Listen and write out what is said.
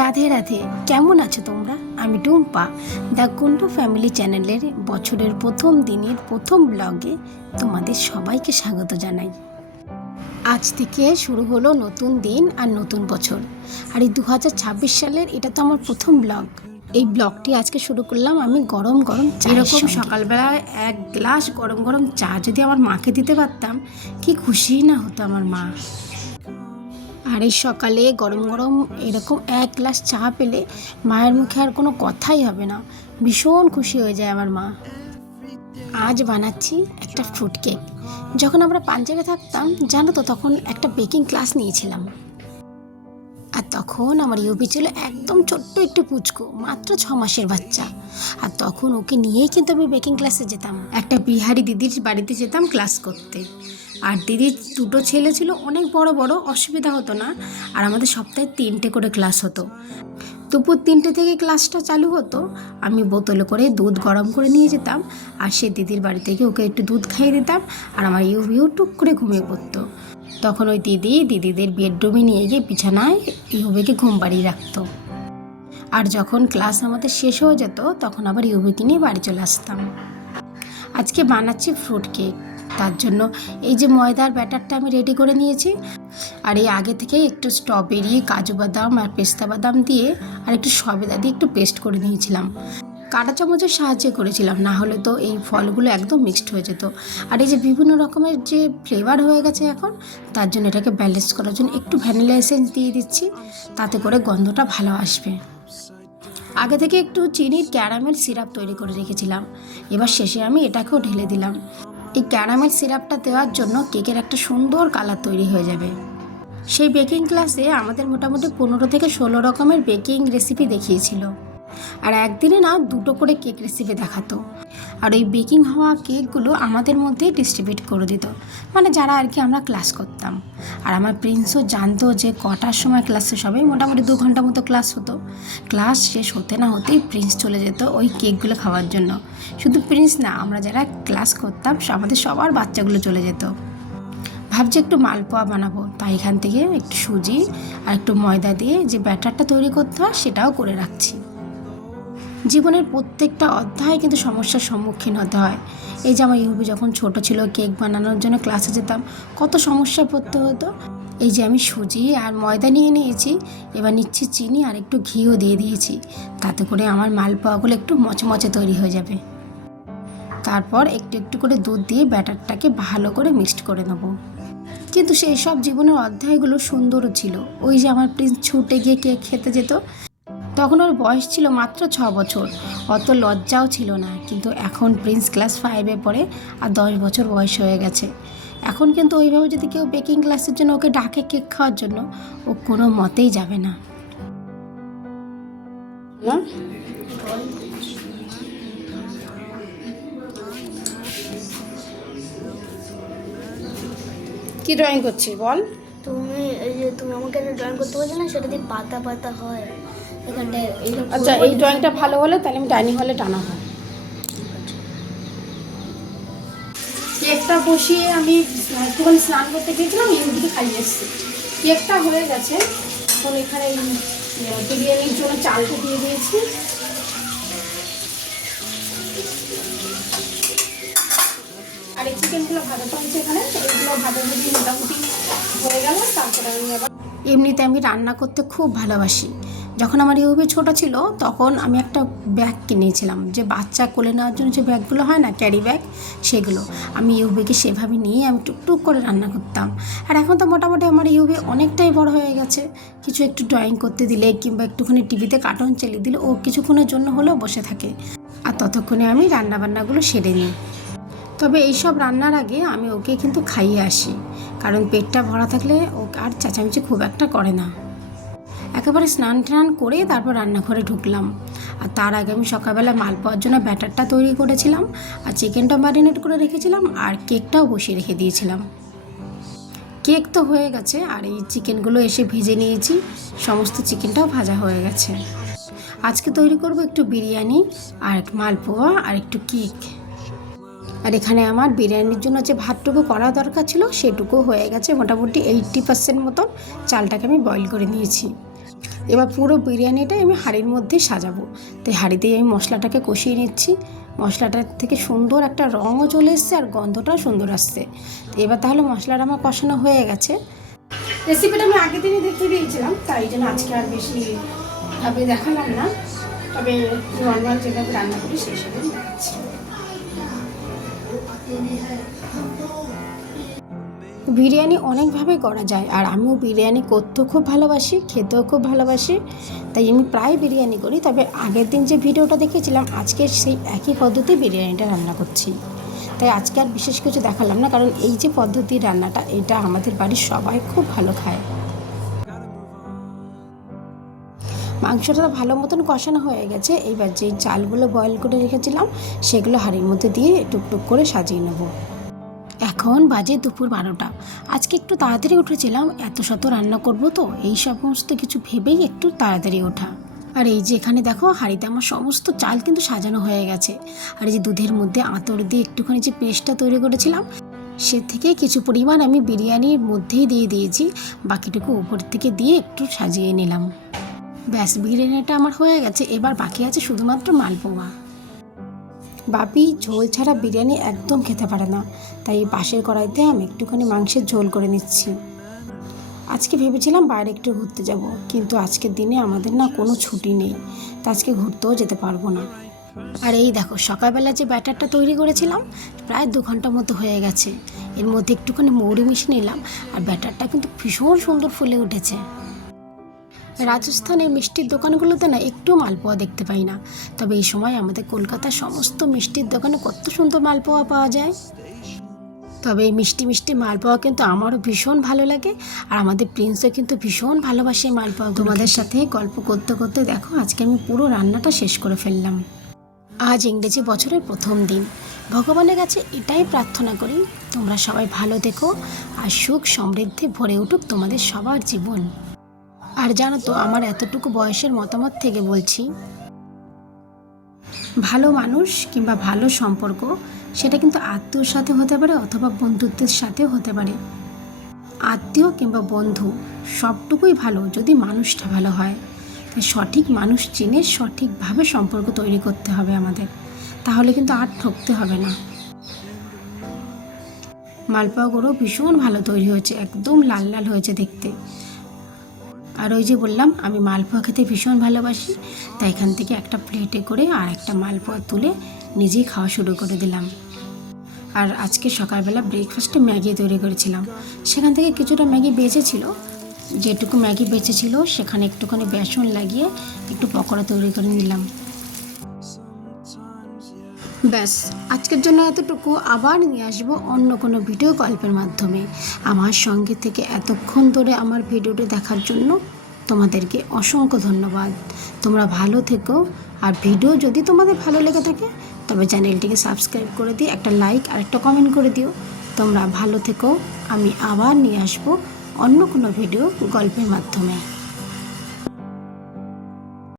রাধে রাধে, কেমন আছো তোমরা? আমি টুম্পা, দ্য কুন্ডু ফ্যামিলি চ্যানেলের বছরের প্রথম দিনের প্রথম ব্লগে তোমাদের সবাইকে স্বাগত জানাই। আজ থেকে শুরু হলো নতুন দিন আর নতুন বছর, আর এই 2026 সালের এটা তো আমার প্রথম ব্লগ। এই ব্লগটি আজকে শুরু করলাম আমি গরম গরম চা। এরকম সকালবেলায় এক গ্লাস গরম গরম চা যদি আমার মাকে দিতে পারতাম, কি খুশি না হতো আমার মা। আর এই সকালে গরম গরম এরকম এক গ্লাস চা পেলে মায়ের মুখে আর কোনো কথাই হবে না, ভীষণ খুশি হয়ে যায় আমার মা। আজ বানাচ্ছি একটা ফ্রুট কেক। যখন আমরা পাঞ্জাবে থাকতাম জানো তো, তখন একটা বেকিং ক্লাস নিয়েছিলাম। আর তখন আমার ইউপি ছিল একদম ছোট্ট একটু পুচকো, মাত্র 6 মাসের বাচ্চা। আর তখন ওকে নিয়েই কিন্তু আমি বেকিং ক্লাসে যেতাম। একটা বিহারি দিদির বাড়িতে যেতাম ক্লাস করতে। আর দিদির দুটো ছেলে ছিল, অনেক বড় বড়, অসুবিধা হতো না। আর আমাদের সপ্তাহে 3টে করে ক্লাস হতো। দুপুর 3টে থেকে ক্লাসটা চালু হতো। আমি বোতলে করে দুধ গরম করে নিয়ে যেতাম, আর সে দিদির বাড়ি থেকে ওকে একটু দুধ খাইয়ে দিতাম। আর আমার ইউভিও টুক করে ঘুমিয়ে পড়তো। তখন ওই দিদিদের বেডরুমে নিয়ে গিয়ে বিছানায় ইউভিকে ঘুম পাড়িয়ে রাখতো। আর যখন ক্লাস আমাদের শেষ হয়ে যেত তখন আবার ইউভিকে নিয়ে বাড়ি চলে আসতাম। আজকে বানাচ্ছি ফ্রুট কেক। তার জন্য এই যে ময়দার ব্যাটারটা আমি রেডি করে নিয়েছি। আর এই আগে থেকে একটু স্ট্রবেরি, কাজু বাদাম আর পেস্তা বাদাম দিয়ে আর একটু সবেদা দিয়ে একটু পেস্ট করে নিয়েছিলাম। কাঁটা চামচের সাহায্যে করেছিলাম, না হলে তো এই ফলগুলো একদম মিক্সড হয়ে যেত। আর এই যে বিভিন্ন রকমের যে ফ্লেভার হয়ে গেছে এখন, তার জন্য এটাকে ব্যালেন্স করার জন্য একটু ভ্যানিলা এসেন্স দিয়ে দিচ্ছি, তাতে করে গন্ধটা ভালো আসবে। আগে থেকে একটু চিনির ক্যারামেল সিরাপ তৈরি করে রেখেছিলাম। এবার শেষে আমি এটাকেও ঢেলে দিলাম। এই ক্যারামেল সিরাপটা দেওয়ার জন্য কেকের একটা সুন্দর কালার তৈরি হয়ে যাবে। সেই বেকিং ক্লাসে আমাদের মোটামুটি 15 থেকে 16 রকমের বেকিং রেসিপি দেখিয়েছিল। আর একদিনে না 2টো করে কেক রেসিপি দেখাতো। আর ওই বেকিং হওয়া কেকগুলো আমাদের মধ্যেই ডিস্ট্রিবিউট করে দিত, মানে যারা আর কি আমরা ক্লাস করতাম। আর আমার প্রিন্সও জানতো যে কটার সময় ক্লাস শেষ হবে। মোটামুটি 2 ঘন্টা মতো ক্লাস হতো। ক্লাস শেষ হতে না হতেই প্রিন্স চলে যেত ওই কেকগুলো খাওয়ার জন্য। শুধু প্রিন্স না, আমরা যারা ক্লাস করতাম আমাদের সবার বাচ্চাগুলো চলে যেত। ভাবছি একটু মালপোয়া বানাবো, তাই এখান থেকে একটু সুজি আর একটু ময়দা দিয়ে যে ব্যাটারটা তৈরি করতে হয় সেটাও করে রাখছি। জীবনের প্রত্যেকটা অধ্যায়ে কিন্তু সমস্যার সম্মুখীন হতে হয়। এই যে আমার ইউবি যখন ছোট ছিল, কেক বানানোর জন্য ক্লাসে যেতাম, কত সমস্যা পড়তে হতো। এই যে আমি সুজি আর ময়দা নিয়ে নিয়েছি, এবার নিচ্ছি চিনি আর একটু ঘিও দিয়ে দিয়েছি, তাতে করে আমার মালপোয়াগুলো একটু মচমচে তৈরি হয়ে যাবে। তারপর একটু একটু করে দুধ দিয়ে ব্যাটারটাকে ভালো করে মিক্সড করে নেবো। কিন্তু সেই সব জীবনের অধ্যায়গুলো সুন্দরও ছিল। ওই যে আমার প্রিন্স ছুটে গিয়ে কেক খেতে যেত, তখন ওর বয়স ছিল মাত্র 6 বছর, অত লজ্জাও ছিল না। কিন্তু এখন প্রিন্স ক্লাস 5-এ পড়ে আর 10 বছর বয়স হয়ে গেছে। এখন কিন্তু ওইভাবে যদি কেউ বেকিং ক্লাসের জন্য ওকে ডাকে কেক খাওয়ার জন্য, ও কোনো মতেই যাবে না। কি ড্রয়িং করছিস বল? তুমি আমাকে একটা ড্রয়িং করতে বলছো না, সেটা দিয়ে পাতা পাতা হয় এখানটায়। আচ্ছা, এই ড্রয়িংটা ভালো হলে তাহলে আমি ডাইনিং হলে টানা হয়। কেকটা বসিয়ে আমি একটুখানি স্নান করতে গিয়েছিলাম, ইউটিউবে খাইয়ে এসেছি। কেকটা হয়ে গেছে। এখন এখানে বিরিয়ানির জন্য চালটা দিয়ে দিয়েছি। আর এই চিকেনগুলো ভাজা চলছে এখানে, এইগুলো ভাজা ভুজি মোটামুটি হয়ে গেল। তারপরে আমি আবার এমনিতে আমি রান্না করতে খুব ভালোবাসি। যখন আমার ইউবি ছোট ছিল তখন আমি একটা ব্যাগ কিনেছিলাম, যে বাচ্চা কোলে নেওয়ার জন্য যে ব্যাগগুলো হয় না, ক্যারি ব্যাগ, সেগুলো আমি ইউবিকে সেভাবে নিয়ে আমি টুকটুক করে রান্না করতাম। আর এখন তো মোটামুটি আমার ইউবি অনেকটাই বড় হয়ে গেছে। কিছু একটু ড্রয়িং করতে দিলে কিংবা একটুখানি টিভিতে কার্টুন চালিয়ে দিলে ও কিছুক্ষণের জন্য হলেও বসে থাকে। আর ততক্ষণে আমি রান্নাবান্নাগুলো সেরে নিই। তবে এইসব রান্নার আগে আমি ওকে কিন্তু খাইয়ে আসি, কারণ পেটটা ভরা থাকলে ও আর চেঁচামেচি খুব একটা করে না। একেবারে স্নান টান করে তারপর রান্নাঘরে ঢুকলাম। আর তার আগে আমি সকালবেলা মালপোয়ার জন্য ব্যাটারটা তৈরি করেছিলাম, আর চিকেনটা ম্যারিনেট করে রেখেছিলাম, আর কেকটাও বসিয়ে রেখে দিয়েছিলাম। কেক তো হয়ে গেছে, আর এই চিকেনগুলো এসে ভেজে নিয়েছি। সমস্ত চিকেনটাও ভাজা হয়ে গেছে। আজকে তৈরি করব একটু বিরিয়ানি আর মালপোয়া আর একটু কেক। আর এখানে আমার বিরিয়ানির জন্য যে ভাতটুকু করা দরকার ছিল সেটুকু হয়ে গেছে। মোটামুটি 80% মতন চালটাকে আমি বয়েল করে নিয়েছি। এবার পুরো বিরিয়ানিটাই আমি হাঁড়ির মধ্যে সাজাবো। তাই হাঁড়িতেই আমি মশলাটাকে কষিয়ে নিচ্ছি। মশলাটার থেকে সুন্দর একটা রঙও চলে এসছে আর গন্ধটাও সুন্দর আসছে। তো এবার তাহলে মশলাটা আমার কষানো হয়ে গেছে। রেসিপিটা আমি আগের দিনই দেখিয়ে দিয়েছিলাম, তাই জন্য আজকে আর বেশি ভাবে দেখালাম না, তবে নর্মাল যেভাবে রান্না করি সেই হিসাবে দেখাচ্ছি। বিরিয়ানি অনেকভাবে করা যায়, আর আমিও বিরিয়ানি করতেও খুব ভালোবাসি, খেতেও খুব ভালোবাসি, তাই আমি প্রায় বিরিয়ানি করি। তবে আগের দিন যে ভিডিওটা দেখেছিলাম আজকে সেই একই পদ্ধতি বিরিয়ানিটা রান্না করছি। তাই আজকে আর বিশেষ কিছু দেখালাম না, কারণ এই যে পদ্ধতির রান্নাটা এটা আমাদের বাড়ির সবাই খুব ভালো খায়। মাংসটা ভালো মতন কষানো হয়ে গেছে। এইবার যেই চালগুলো বয়েল করে রেখেছিলাম সেগুলো হাঁড়ির মধ্যে দিয়ে টুকটুক করে সাজিয়ে নেব। এখন বাজে দুপুর 12টা। আজকে একটু তাড়াতাড়ি উঠেছিলাম, এত শত রান্না করব তো এই সমস্ত কিছু ভেবেই একটু তাড়াতাড়ি ওঠা। আর এই যে এখানে দেখো হাঁড়িতে আমার সমস্ত চাল কিন্তু সাজানো হয়ে গেছে। আর এই যে দুধের মধ্যে আতর দিয়ে একটুখানি যে পেস্টটা তৈরি করেছিলাম সে থেকে কিছু পরিমাণ আমি বিরিয়ানির মধ্যেই দিয়ে দিয়েছি, বাকিটুকু উপর থেকে দিয়ে একটু সাজিয়ে নিলাম। ব্যাস, বিরিয়ানিটা আমার হয়ে গেছে। এবার বাকি আছে শুধুমাত্র মালপোয়া। বাপি ঝোল ছাড়া বিরিয়ানি একদম খেতে পারে না, তাই পাশের কড়াইতে আমি একটুখানি মাংসের ঝোল করে নিচ্ছি। আজকে ভেবেছিলাম বাইরে একটু ঘুরতে যাব, কিন্তু আজকের দিনে আমাদের না কোনো ছুটি নেই, তো আজকে ঘুরতেও যেতে পারবো না। আর এই দেখো সকালবেলা যে ব্যাটারটা তৈরি করেছিলাম প্রায় 2 ঘন্টার মতো হয়ে গেছে। এর মধ্যে একটুখানি মৌরি মিশিয়ে নিলাম, আর ব্যাটারটা কিন্তু ভীষণ সুন্দর ফুলে উঠেছে। রাজস্থানের মিষ্টির দোকানগুলোতে না একটু মালপোয়া দেখতে পাই না, তবে এই সময় আমাদের কলকাতার সমস্ত মিষ্টির দোকানে কত সুন্দর মালপোয়া পাওয়া যায়। তবে এই মিষ্টি মিষ্টি মালপোয়া কিন্তু আমারও ভীষণ ভালো লাগে, আর আমাদের প্রিন্সও কিন্তু ভীষণ ভালোবাসে মালপোয়া। তোমাদের সাথে গল্প করতে করতে দেখো আজকে আমি পুরো রান্নাটা শেষ করে ফেললাম। আজ ইংরেজি বছরের প্রথম দিন। ভগবানের কাছে এটাই প্রার্থনা করি তোমরা সবাই ভালো থেকো আর সুখ সমৃদ্ধি ভরে উঠুক তোমাদের সবার জীবন। আর জানো তো, আমার এতটুকু বয়সের মতামত থেকে বলছি, ভালো মানুষ কিংবা ভালো সম্পর্ক সেটা কিন্তু আত্মীয়র সাথে হতে পারে অথবা বন্ধুত্বের সাথেও হতে পারে। আত্মীয় কিংবা বন্ধু সবটুকুই ভালো যদি মানুষটা ভালো হয়। তাই সঠিক মানুষ চিনে সঠিকভাবে সম্পর্ক তৈরি করতে হবে আমাদের, তাহলে কিন্তু আর ঠকতে হবে না। মালপোয়াগুলো ভীষণ ভালো তৈরি হয়েছে, একদম লাল লাল হয়েছে দেখতে। আর ওই যে বললাম আমি মালপোয়া খেতে ভীষণ ভালোবাসি, তাই এখান থেকে একটা প্লেটে করে আর একটা মালপোয়া তুলে নিজেই খাওয়া শুরু করে দিলাম। আর আজকে সকালবেলা ব্রেকফাস্টে ম্যাগি তৈরি করেছিলাম, সেখান থেকে কিছুটা ম্যাগি বেঁচেছিল। যেটুকু ম্যাগি বেঁচেছিল সেখানে একটুখানি বেসন লাগিয়ে একটু পকোড়া তৈরি করে নিলাম। ব্যাস, আজকের জন্য এতটুকু। আবার নিয়ে আসবো অন্য কোনো ভিডিও গল্পের মাধ্যমে। আমার সঙ্গে থেকে এতক্ষণ ধরে আমার ভিডিওটি দেখার জন্য তোমাদেরকে অসংখ্য ধন্যবাদ। তোমরা ভালো থেকো, আর ভিডিও যদি তোমাদের ভালো লেগে থাকে তবে চ্যানেলটিকে সাবস্ক্রাইব করে দিয়ে একটা লাইক আর একটা কমেন্ট করে দিও। তোমরা ভালো থেকো, আমি আবার নিয়ে আসবো অন্য কোনো ভিডিও গল্পের মাধ্যমে।